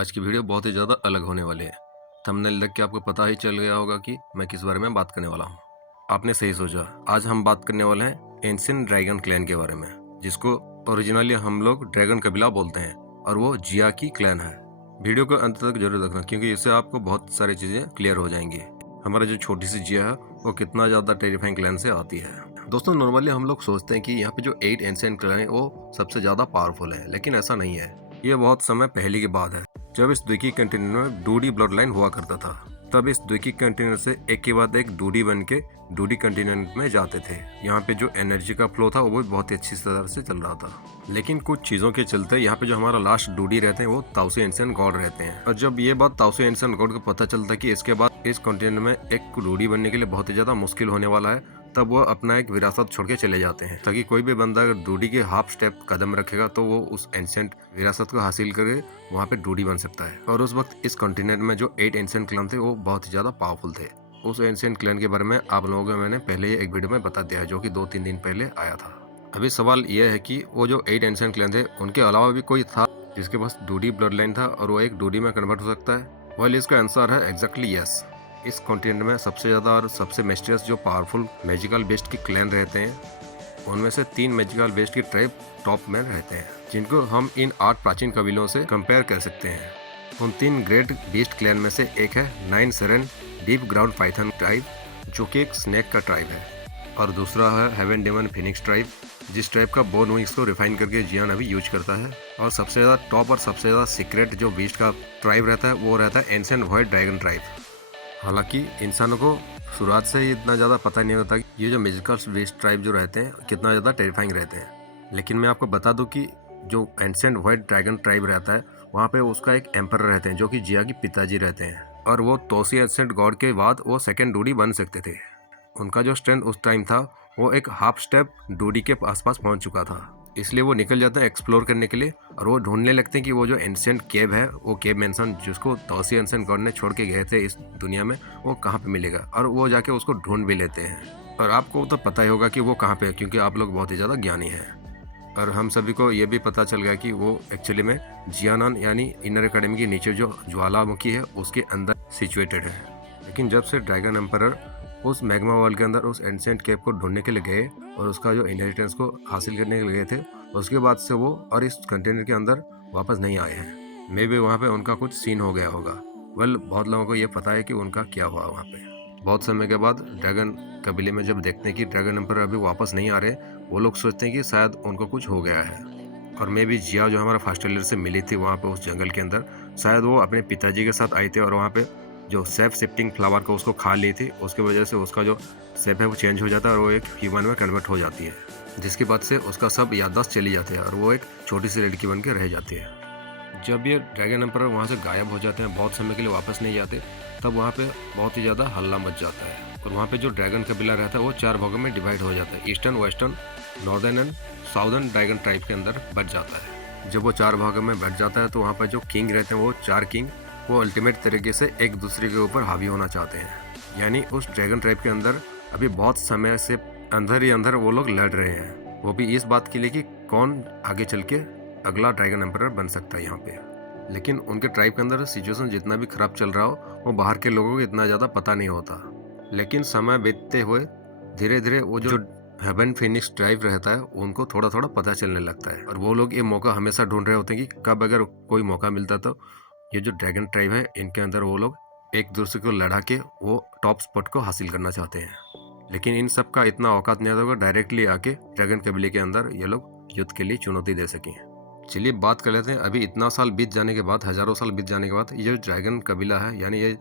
आज की वीडियो बहुत ही ज़्यादा अलग होने वाली है। थंबनेल देख के आपको पता ही चल गया होगा कि मैं किस बारे में बात करने वाला हूँ। आपने सही सोचा, आज हम बात करने वाले हैं एंशिएंट ड्रैगन क्लैन के बारे में, जिसको ओरिजिनली हम लोग ड्रैगन कबीला बोलते हैं और वो जिया की क्लैन है। वीडियो को अंत तक जरूर देखना क्योंकि इससे आपको बहुत सारी चीज़ें क्लियर हो जाएंगी। हमारा जो छोटी सी जिया है वो कितना ज़्यादा टेरिफाइंग क्लैन से आती है। दोस्तों, नॉर्मली हम लोग सोचते हैं कि यहाँ पे जो 8 एंशिएंट क्लैन है वो सबसे ज़्यादा पावरफुल है, लेकिन ऐसा नहीं है। ये बहुत समय पहले की बात है, जब इस द्वीपीय कंटेनर में डूडी ब्लड लाइन हुआ करता था। तब इस द्वीपीय कंटेनर से एक के बाद एक डूडी बन के डूडी कंटेनर में जाते थे। यहाँ पे जो एनर्जी का फ्लो था वो बहुत ही अच्छी तरह से चल रहा था, लेकिन कुछ चीज़ों के चलते यहाँ पे जो हमारा लास्ट डूडी रहते हैं वो ताओसी एंशिएंट गॉड रहते हैं। और जब ये बात ताओसी एंशिएंट गॉड को पता चलता है कि इसके बाद इस कंटेनर में एक डूडी बनने के लिए बहुत ही ज़्यादा मुश्किल होने वाला है, तब वो अपना एक विरासत छोड़ के चले जाते हैं, ताकि कोई भी बंदा अगर डूडी के हाफ स्टेप कदम रखेगा तो वो उस एंशिएंट विरासत को हासिल करके वहाँ पे डूडी बन सकता है। और उस वक्त इस कॉन्टिनेंट में जो 8 एंशिएंट क्लैन थे वो बहुत ही ज़्यादा पावरफुल थे। उस एंशिएंट क्लैन के बारे में आप लोगों को मैंने पहले ही एक वीडियो में बता दिया है, जो कि 2-3 दिन पहले आया था। अभी सवाल यह है कि वो जो 8 एंशिएंट क्लैन थे उनके अलावा भी कोई था जिसके पास डूडी ब्लड लाइन था और वो एक डूडी में कन्वर्ट हो सकता है? वेल, इसका आंसर है एग्जैक्टली यस। इस कॉन्टिनेंट में सबसे ज़्यादा और सबसे मिस्टीरियस जो पावरफुल मैजिकल बेस्ट के क्लैन रहते हैं, उनमें से 3 मैजिकल बेस्ट की ट्राइब टॉप में रहते हैं, जिनको हम इन 8 प्राचीन कबीलों से कंपेयर कर सकते हैं। उन 3 ग्रेट बीस्ट क्लैन में से एक है 9 सेरेन डीप ग्राउंड पाइथन ट्राइब, जो कि एक स्नेक का ट्राइब है, और दूसरा है हेवन डेमन फिनिक्स ट्राइब, जिस ट्राइब का बोन विंग्स को रिफाइन करके जियान अभी यूज करता है। और सबसे ज़्यादा टॉप और सबसे ज़्यादा सीक्रेट जो बीस्ट का ट्राइब रहता है वो रहता है एंशिएंट वॉइड ड्रैगन ट्राइब। हालांकि इंसानों को शुरुआत से ही इतना ज़्यादा पता नहीं होता कि ये जो मैजिकल बीस्ट ट्राइब जो रहते हैं कितना ज़्यादा टेरिफाइंग रहते हैं। लेकिन मैं आपको बता दूं कि जो एंशिएंट व्हाइट ड्रैगन ट्राइब रहता है वहाँ पे उसका एक एम्पर रहते हैं, जो कि जिया की पिताजी रहते हैं, और वो तोसी एंशिएंट गॉड के बाद वो सेकेंड डूडी बन सकते थे। उनका जो स्ट्रेंथ उस टाइम था वो एक हाफ स्टेप डूडी के आसपास पहुंच चुका था, इसलिए वो निकल जाते हैं एक्सप्लोर करने के लिए, और वो ढूंढने लगते हैं कि वो जो एंशिएंट केव है, वो केव मेंशन जिसको तोसी एंशिएंट गॉड ने छोड़ के गए थे इस दुनिया में, वो कहाँ पे मिलेगा, और वो जाके उसको ढूंढ भी लेते हैं। और आपको तो पता ही होगा कि वो कहाँ पे है, क्योंकि आप लोग बहुत ही ज़्यादा ज्ञानी हैं। और हम सभी को ये भी पता चल गया कि वो एक्चुअली में जियानन यानी इनर एकेडमी के नीचे जो ज्वालामुखी है उसके अंदर सिचुएटेड है। लेकिन जब से ड्रैगन एम्परर उस मैग्मा वर्ल्ड के अंदर उस एंशिएंट केव को ढूंढने के लिए गए और उसका जो इनहेरिटेंस को हासिल करने के लिए गए थे, उसके बाद से वो और इस कंटेनर के अंदर वापस नहीं आए हैं। मे बी वहाँ पे उनका कुछ सीन हो गया होगा। वेल, बहुत लोगों को ये पता है कि उनका क्या हुआ वहाँ पे। बहुत समय के बाद ड्रैगन कबीले में जब देखते हैं कि ड्रैगन एम्परर अभी वापस नहीं आ रहे, वो लोग सोचते हैं कि शायद उनको कुछ हो गया है। और मे बी जिया जो हमारा फर्स्ट टेलर से मिली थी वहाँ पे उस जंगल के अंदर, शायद वो अपने पिताजी के साथ आई थी और वहाँ पे जो सेफ शिफ्टिंग फ्लावर को उसको खा ली थी, उसकी वजह से उसका जो शेप है वो चेंज हो जाता है और वो एक ह्यूमन में कन्वर्ट हो जाती है, जिसकी बाद से उसका सब याददाश्त चली जाती है और वो एक छोटी सी लड़की बन के रह जाती है। जब ये ड्रैगन एम्परर वहाँ से गायब हो जाते हैं, बहुत समय के लिए वापस नहीं जाते, तब वहाँ पे बहुत ही ज़्यादा हल्ला मच जाता है और वहाँ पे जो ड्रैगन कबीला रहता है वो 4 भागों में डिवाइड हो जाता है, eastern, western, northern and southern dragon tribe के अंदर बट जाता है। जब वो 4 भागों में बट जाता है तो वहाँ पर जो किंग रहते हैं वो 4 किंग वो अल्टीमेट तरीके से एक दूसरे के ऊपर हावी होना चाहते हैं। यानी उस ड्रैगन ट्राइब के अंदर अभी बहुत समय से अंदर ही अंदर वो लोग लड़ रहे हैं, वो भी इस बात के लिए कि कौन आगे चल के अगला ड्रैगन एम्परर बन सकता है यहाँ पे। लेकिन उनके ट्राइब के अंदर सिचुएशन जितना भी खराब चल रहा हो वो बाहर के लोगों को इतना ज़्यादा पता नहीं होता। लेकिन समय बीतते हुए धीरे धीरे वो जो हेवन फिनिक्स ट्राइब रहता है उनको थोड़ा थोड़ा पता चलने लगता है, और वो लोग ये मौका हमेशा ढूंढ रहे होते हैं कि कब अगर कोई मौका मिलता तो ये जो ड्रैगन ट्राइब है इनके अंदर वो लोग एक दूसरे को लड़ा के वो टॉप स्पॉट को हासिल करना चाहते हैं। लेकिन इन सब का इतना औकात नहीं होगा डायरेक्टली आके ड्रैगन कबीले के अंदर ये लोग युद्ध के लिए चुनौती दे सकें। चलिए बात कर लेते हैं, अभी इतना साल बीत जाने के बाद, हज़ारों साल बीत जाने के बाद, ये जो ड्रैगन कबीला है यानी ये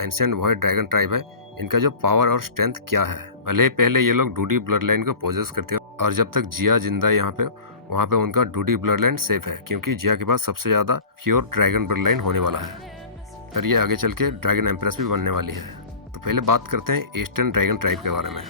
एंशिएंट वॉइड ड्रैगन ट्राइब है, इनका जो पावर और स्ट्रेंथ क्या है। भले पहले ये लोग डूडी ब्लड लाइन को पोजेस करते हैं और जब तक जिया जिंदा है यहाँ पे, वहाँ पे उनका डूडी ब्लड लाइन सेफ है, क्योंकि जिया के पास सबसे ज़्यादा प्योर ड्रैगन ब्लड लाइन होने वाला है और ये आगे चल के ड्रैगन एम्प्रेस भी बनने वाली है। तो पहले बात करते हैं ईस्टर्न ड्रैगन ट्राइब के बारे में,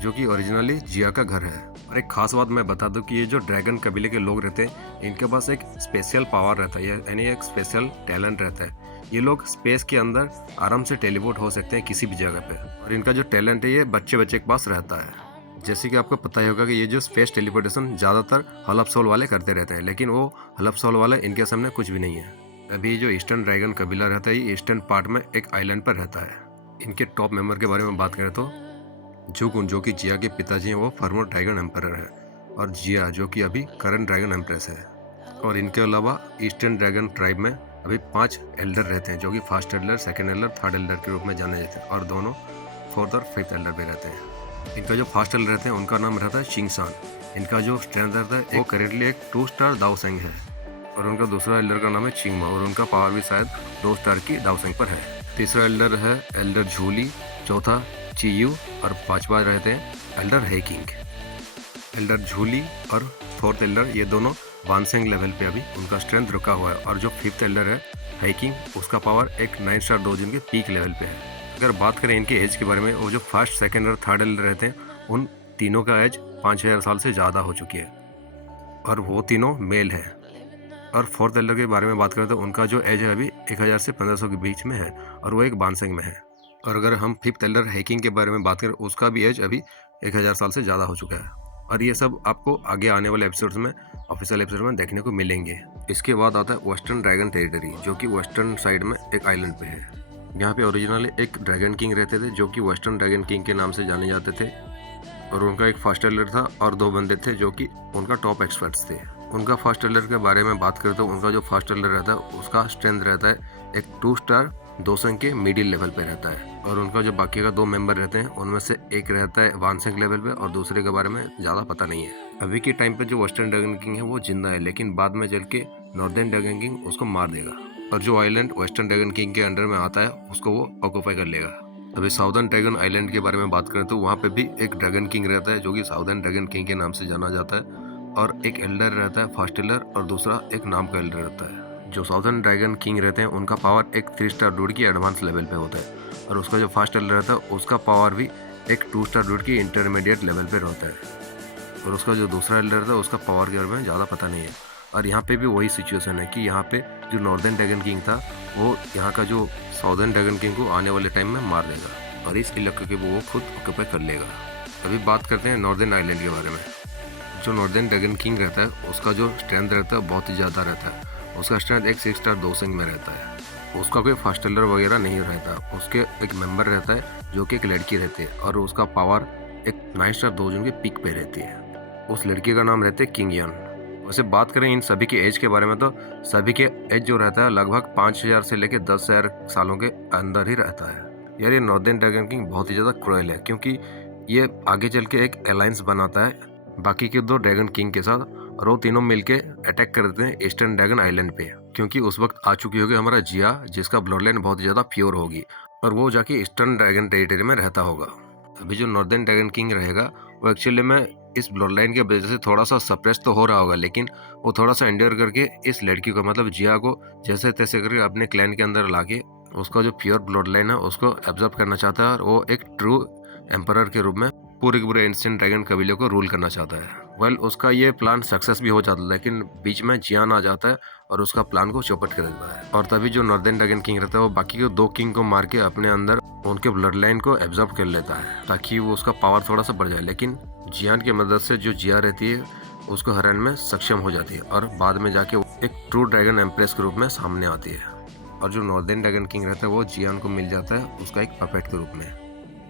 जो कि ओरिजिनली जिया का घर है। और एक खास बात मैं बता दूं कि ये जो ड्रैगन कबीले के लोग रहते हैं इनके पास एक स्पेशल पावर रहता है, यानी एक स्पेशल टैलेंट रहता है। ये लोग स्पेस के अंदर आराम से टेलीपोर्ट हो सकते हैं किसी भी जगह पे, और इनका जो टैलेंट है ये बच्चे बच्चे के पास रहता है। जैसे कि आपको पता ही होगा कि ये जो स्पेस टेलीपोर्टेशन ज़्यादातर हलफ सोल वाले करते रहते हैं, लेकिन वो हलफ सोल वाले इनके सामने कुछ भी नहीं है। अभी जो ईस्टर्न ड्रैगन कबीला रहता है ये ईस्टर्न पार्ट में एक आइलैंड पर रहता है। इनके टॉप मेंबर के बारे में बात करें तो जुगुन, जो कि जिया के पिताजी हैं, वो फॉर्मर ड्रैगन एम्परर है, और जिया जो कि अभी करंट ड्रैगन एम्प्रेस है। और इनके अलावा ईस्टर्न ड्रैगन ट्राइब में अभी 5 एल्डर रहते हैं, जो कि first Elder, second Elder, third Elder के रूप में जाने जाते हैं, और दोनों फोर्थ और फिफ्थ एल्डर पे रहते हैं। इनका जो फर्स्ट एल्डर रहते हैं उनका नाम रहता है चिंगसान। इनका जो स्ट्रेंथ रहता है वो करेंटली एक 2 स्टार दाओसेंग है, और उनका दूसरा एल्डर का नाम है चिंगमा, और उनका पावर भी शायद 2 स्टार की दाओसेंग पर है। तीसरा एल्डर है एल्डर झूली, चौथा चियू, और पांचवा रहते हैं एल्डर हेकिंग। एल्डर झूली और फोर्थ एल्डर ये दोनों वानसेंग लेवल पे अभी उनका स्ट्रेंथ रुका हुआ है, और जो फिफ्थ एल्डर है हाइकिंग, उसका पावर एक 9 स्टार डोजन के पीक लेवल पे है। अगर बात करें इनके एज के बारे में, वो जो फर्स्ट, सेकंड और थर्ड एल्डर रहते हैं उन तीनों का एज 5000 साल से ज़्यादा हो चुकी है, और वो तीनों मेल है। और फोर्थ एल्डर के बारे में बात करें तो उनका जो एज है अभी 1000 से 1500 के बीच में है, और वो एक बानसेंग में है। और अगर हम फिफ्थ एल्डर हाइकिंग के बारे में बात करें, उसका भी एज अभी 1000 साल से ज़्यादा हो चुका है। और ये सब आपको आगे आने वाले एपिसोड्स में, ऑफिशियल एपिसोड में देखने को मिलेंगे। इसके बाद आता है वेस्टर्न ड्रैगन टेरिटरी, जो कि वेस्टर्न साइड में एक आइलैंड पे है। यहाँ पे ओरिजिनली एक ड्रैगन किंग रहते थे, जो कि वेस्टर्न ड्रैगन किंग के नाम से जाने जाते थे, और उनका एक फर्स्ट एल्डर था और 2 बंदे थे जो कि उनका टॉप एक्सपर्ट्स थे। उनका फर्स्ट एल्डर के बारे में बात करें तो उनका जो फर्स्ट एल्डर रहता है उसका स्ट्रेंथ रहता है एक 2 स्टार दोसेंग के मिडिल लेवल पे रहता है, और उनका जो बाकी का 2 मेंबर रहते हैं उनमें से एक रहता है वानसेंग लेवल पे, और दूसरे के बारे में ज़्यादा पता नहीं है। अभी के टाइम पे जो वेस्टर्न ड्रैगन किंग है वो जिंदा है, लेकिन बाद में चल के नॉर्दर्न ड्रैगन किंग उसको मार देगा, और जो आइलैंड वेस्टर्न ड्रैगन किंग के अंडर में आता है उसको वो ऑक्यूपाई कर लेगा। अभी साउदर्न ड्रैगन आइलैंड के बारे में बात करें तो वहाँ पे भी एक ड्रैगन किंग रहता है, जो कि साउदर्न ड्रैगन किंग के नाम से जाना जाता है, और एक एल्डर रहता है फर्स्ट एल्डर, और दूसरा एक नाम का एल्डर रहता है। जो साउदर्न ड्रैगन किंग रहते हैं उनका पावर एक 3 स्टार डूड की एडवांस लेवल पे होता है, और उसका जो फर्स्ट एल्डर रहता है उसका पावर भी एक 2 स्टार डूड की इंटरमीडिएट लेवल पे रहता है, और उसका जो दूसरा एल्डर रहता है उसका पावर के बारे में ज़्यादा पता नहीं है। और यहाँ पे भी वही सिचुएशन है कि यहाँ पे जो नॉर्दर्न ड्रैगन किंग था वो यहाँ का जो साउदर्न ड्रैगन किंग को आने वाले टाइम में मार देगा, और इस इलाके के वो खुद ऑक्यूपाई कर लेगा। अभी बात करते हैं नॉर्दर्न आइलैंड के बारे में। जो नॉर्दर्न ड्रैगन किंग रहता है उसका जो स्ट्रेंथ रहता है बहुत ही ज़्यादा रहता है। उसका स्ट्रेंथ एक 6 स्टार दोसेंग में रहता है। उसका कोई फर्स्ट एल्डर वगैरह नहीं रहता, उसके एक मेंबर रहता है जो कि एक लड़की रहती है, और उसका पावर एक 9 स्टार दोजन के पीक पे रहती है। उस लड़की का नाम रहता है किंग यान। वैसे बात करें इन सभी के एज के बारे में तो सभी के एज जो रहता है लगभग 5000 से लेकर 10,000 सालों के अंदर ही रहता है। यार ये नॉर्दर्न ड्रैगन किंग बहुत ही ज़्यादा क्रूएल है, क्योंकि ये आगे चल के एक अलायंस बनाता है बाकी के 2 ड्रैगन किंग के साथ, और वो तीनों मिलके अटैक कर देते हैं ईस्टर्न ड्रैगन आइलैंड पे, क्योंकि उस वक्त आ चुकी होगी हमारा जिया, जिसका ब्लड लाइन बहुत ज़्यादा प्योर होगी, और वो जाके ईस्टर्न ड्रैगन टेरिटरी में रहता होगा। अभी जो नॉर्दर्न ड्रैगन किंग रहेगा वो एक्चुअली में इस ब्लड लाइन की वजह से थोड़ा सा सप्रेस तो हो रहा होगा, लेकिन वो थोड़ा सा एंड्योर करके इस लड़की को, मतलब जिया को, जैसे तैसे करके अपने क्लैन के अंदर लाके उसका जो प्योर ब्लड लाइन है उसको एब्जॉर्ब करना चाहता है, और वो एक ट्रू एम्परर के रूप में पूरे के पूरे एंशिएंट ड्रैगन कबीले को रूल करना चाहता है। वेल उसका ये प्लान सक्सेस भी हो जाता है, लेकिन बीच में जियान आ जाता है और उसका प्लान को चौपट कर देता है, और तभी जो नॉर्दर्न ड्रैगन किंग रहता है वो बाकी के 2 किंग को मार के अपने अंदर उनके ब्लड लाइन को एब्जॉर्ब कर लेता है, ताकि वो उसका पावर थोड़ा सा बढ़ जाए। लेकिन जियान की मदद से जो जिया रहती है उसको हराने में सक्षम हो जाती है, और बाद में जाके एक ट्रू ड्रैगन एम्प्रेस के रूप में सामने आती है। और जो नॉर्दर्न ड्रैगन किंग रहता है वो जियान को मिल जाता है उसका एक पपेट के रूप में।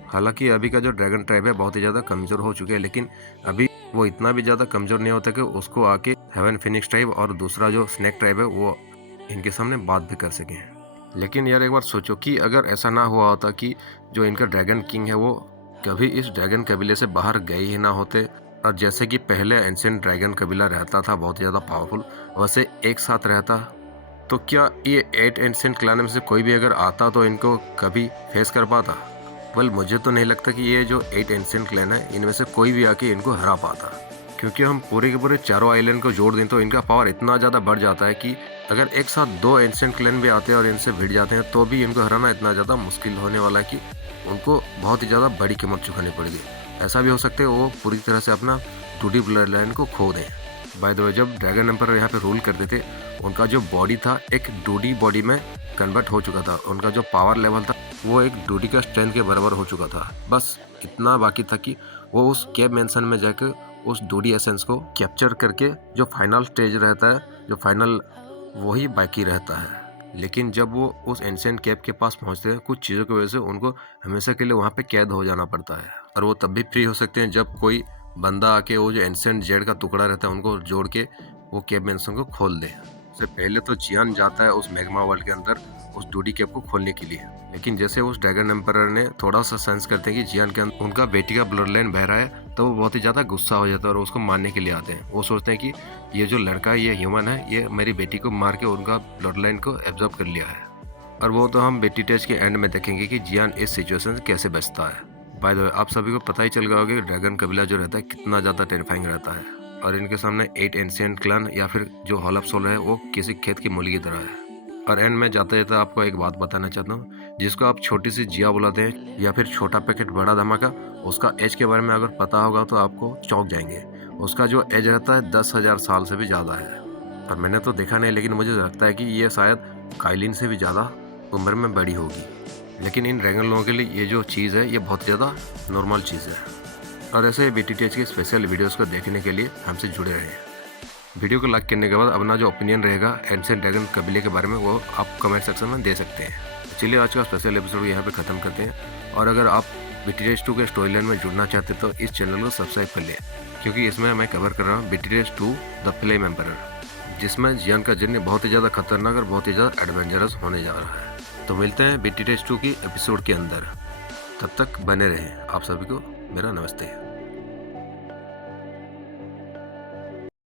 हालांकि अभी का जो ड्रैगन ट्राइब है बहुत ही ज़्यादा कमज़ोर हो चुके हैं, लेकिन अभी वो इतना भी ज़्यादा कमज़ोर नहीं होता कि उसको आके हेवन फिनिक्स ट्राइब और दूसरा जो स्नेक ट्राइब है वो इनके सामने बात भी कर सकें। लेकिन यार एक बार सोचो कि अगर ऐसा ना हुआ होता कि जो इनका ड्रैगन किंग है वो कभी इस ड्रैगन कबीले से बाहर गए ही ना होते, और जैसे कि पहले एंशिएंट ड्रैगन कबीला रहता था बहुत ज़्यादा पावरफुल, वैसे एक साथ रहता, तो क्या ये 8 एंशिएंट क्लैन में से कोई भी अगर आता तो इनको कभी फेस कर पाता? वेल मुझे तो नहीं लगता कि ये जो 8 एंशिएंट क्लैन है इनमें से कोई भी आके इनको हरा पाता, क्योंकि हम पूरे के पूरे चारों आइलैंड को जोड़ दें तो इनका पावर इतना ज़्यादा बढ़ जाता है कि अगर एक साथ 2 एंशिएंट क्लैन भी आते हैं और इनसे भिड़ जाते हैं तो भी इनको हराना इतना ज़्यादा मुश्किल होने वाला है कि उनको बहुत ही ज़्यादा बड़ी कीमत चुकानी पड़ेगी। ऐसा भी हो सकता है वो पूरी तरह से अपना 2D ब्लड लाइन को खो दें। बाय द वे जब ड्रैगन एम्परर यहाँ पे रूल करते थे उनका जो बॉडी था एक 2D बॉडी में कन्वर्ट हो चुका था, उनका जो पावर लेवल था वो एक 2D का स्ट्रेंथ के बराबर हो चुका था। बस इतना बाकी था कि वो उस केव मेंशन में जाकर उस 2D एसेंस को कैप्चर करके जो फाइनल स्टेज रहता है, जो फाइनल वही बाकी रहता है। लेकिन जब वो उस एंशिएंट केव के पास पहुंचते हैं, कुछ चीज़ों की वजह से उनको हमेशा के लिए वहाँ पे कैद हो जाना पड़ता है। और वो तब भी फ्री हो सकते हैं जब कोई बंदा आके वो जो एंशिएंट जेड का टुकड़ा रहता है उनको जोड़ के वो केव मेंशन को खोल दे। उससे पहले तो जियान जाता है उस मैग्मा वर्ल्ड के अंदर उस डूडी केव को खोलने के लिए, लेकिन जैसे उस ड्रैगन एम्परर ने थोड़ा सा सेंस करते हैं कि जियान के अंदर उनका बेटी का ब्लड लाइन बह रहा है, तो वो बहुत ही ज़्यादा गुस्सा हो जाता है और उसको मारने के लिए आते हैं। वो सोचते हैं कि ये जो लड़का है, ये ह्यूमन है, ये मेरी बेटी को मार के उनका ब्लड लाइन को एब्जॉर्ब कर लिया है। और वो तो हम बेटी टेस्ट के एंड में देखेंगे कि जियान इस सिचुएशन से कैसे बचता है। बाय द वे, आप सभी को पता ही चल गया होगा कि ड्रैगन कबीला जो रहता है कितना ज़्यादा टेरिफाइंग रहता है, और इनके सामने 8 एंशिएंट क्लैन या फिर जो हॉल ऑफ सोल है वो किसी खेत की मूली की तरह है। और एंड में जाते जाते आपको एक बात बताना चाहता हूँ, जिसको आप छोटी सी जिया बुलाते हैं या फिर छोटा पैकेट बड़ा धमाका, उसका एज के बारे में अगर पता होगा तो आपको चौंक जाएंगे। उसका जो एज रहता है 10,000 साल से भी ज़्यादा है। और मैंने तो देखा नहीं, लेकिन मुझे लगता है कि ये शायद काइलिन से भी ज़्यादा उम्र में बड़ी होगी। लेकिन इन ड्रैगन लोगों के लिए ये जो चीज़ है ये बहुत ज़्यादा नॉर्मल चीज़ है। और ऐसे BTTH के स्पेशल वीडियोस को देखने के लिए हमसे जुड़े रहें। वीडियो को लाइक करने के बाद अपना जो ओपिनियन रहेगा एंशिएंट ड्रैगन कबीले के बारे में वो आप कमेंट सेक्शन में दे सकते हैं। चलिए आज का स्पेशल एपिसोड यहाँ पे ख़त्म करते हैं। और अगर आप BTTH 2 के स्टोरी लाइन में जुड़ना चाहते हैं तो इस चैनल को सब्सक्राइब कर लें, क्योंकि इसमें मैं कवर कर रहा हूँ BTTH 2 द फ्लेम एम्परर, जिसमें जियान का जर्नी बहुत ही ज़्यादा खतरनाक और बहुत ही ज़्यादा एडवेंचरस होने जा रहा है। तो मिलते हैं BTTH 2 की एपिसोड के अंदर। तब तक बने रहें। आप सभी को मेरा नमस्ते।